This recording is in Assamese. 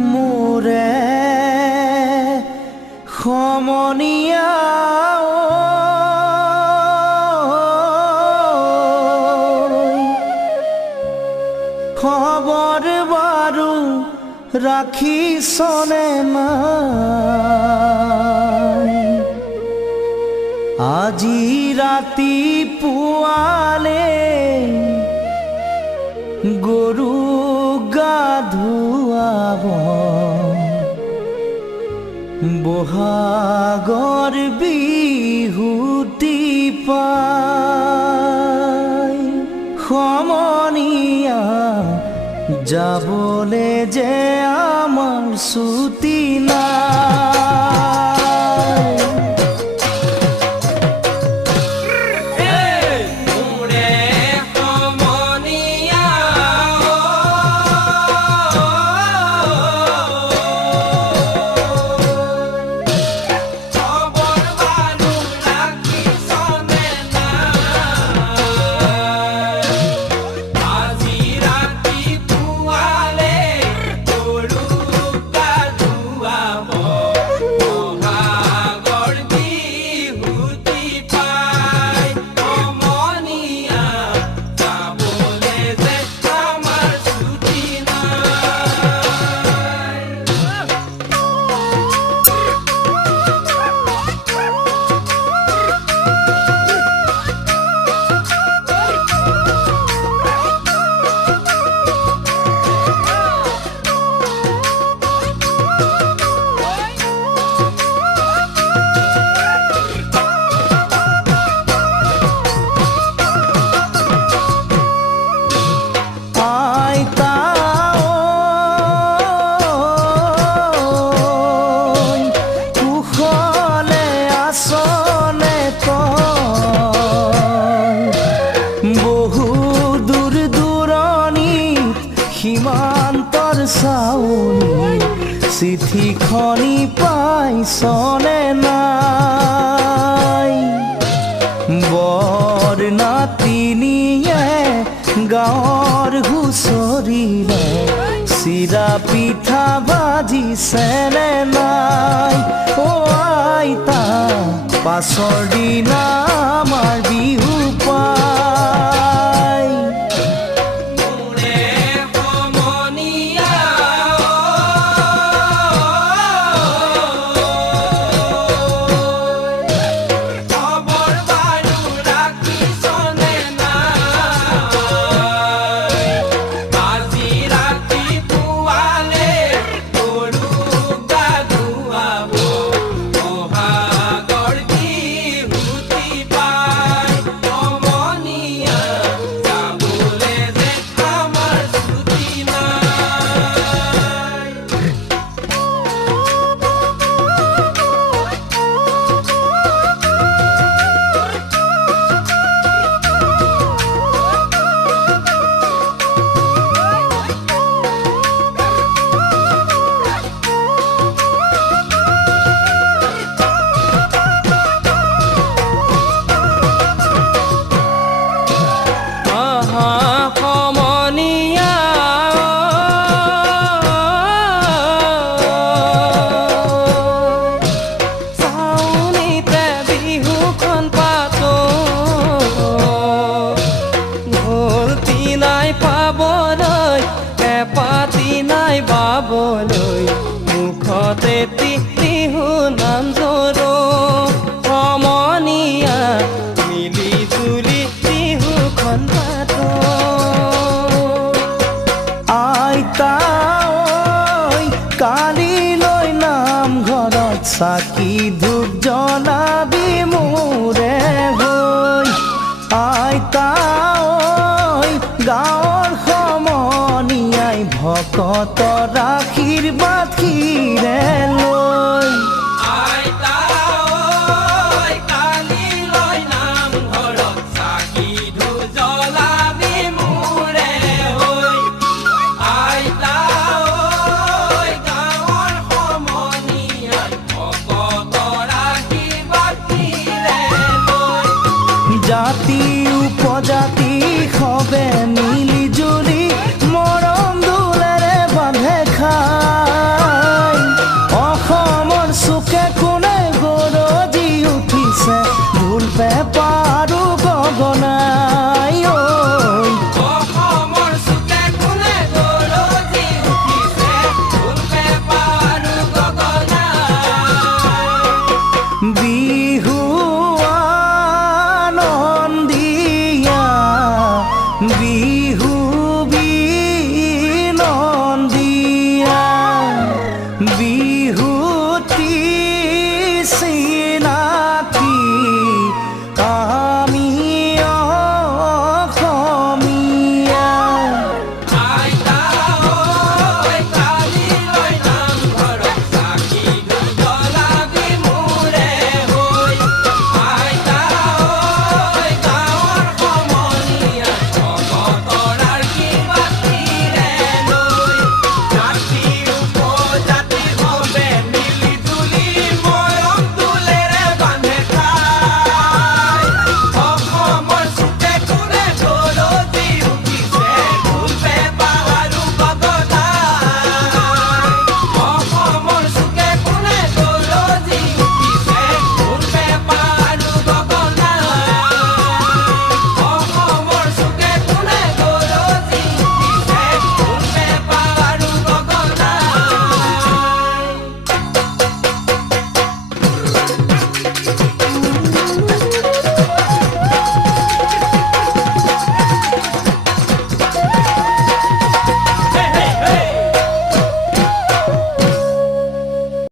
মোৰে সমনীয়া খবৰ বাৰু ৰাখিছনে নাই? আজি ৰাতিপুৱালে গৰু গা ধুৱাব বহাগৰ বিহুতি পাই সমনীয়া যাবলে যে আমাৰ ছুটি নাই। সীমান্তৰ চাউনি চিঠিখনি পাইছনে নাই? বৰ নাতিনীয়ে গাঁৱৰ হুঁচৰিৰে চিৰা পিঠা বাজিছেনে নাই? অ' আইতা পাছৰ দিনা আমাৰ বিহু পাই। মুখতে বিহু নাম জৰো সমনীয়া মিলি জুলি বিহুখন পাতো। আইতা ঐ কালিলৈ নামঘৰত চাকি ধূপ জ্বলাবি মোৰে হৈ। আইতা ঐ গাঁৱৰ সমনীয়াই ভকতৰ আশীৰ্বাদ খিৰে লৈ। আইতা ঐ কালিলৈ নামঘৰত চাকি ধূপ জ্বলাবি মোৰে হৈ। আইতা ঐ গাঁৱৰ সমনীয়াই ভকতৰ আশীৰ্বাদ খিৰে লৈ। জাতি উপজাতি সবে মিলি জুলি মৰম দোলেৰে বান্ধে খা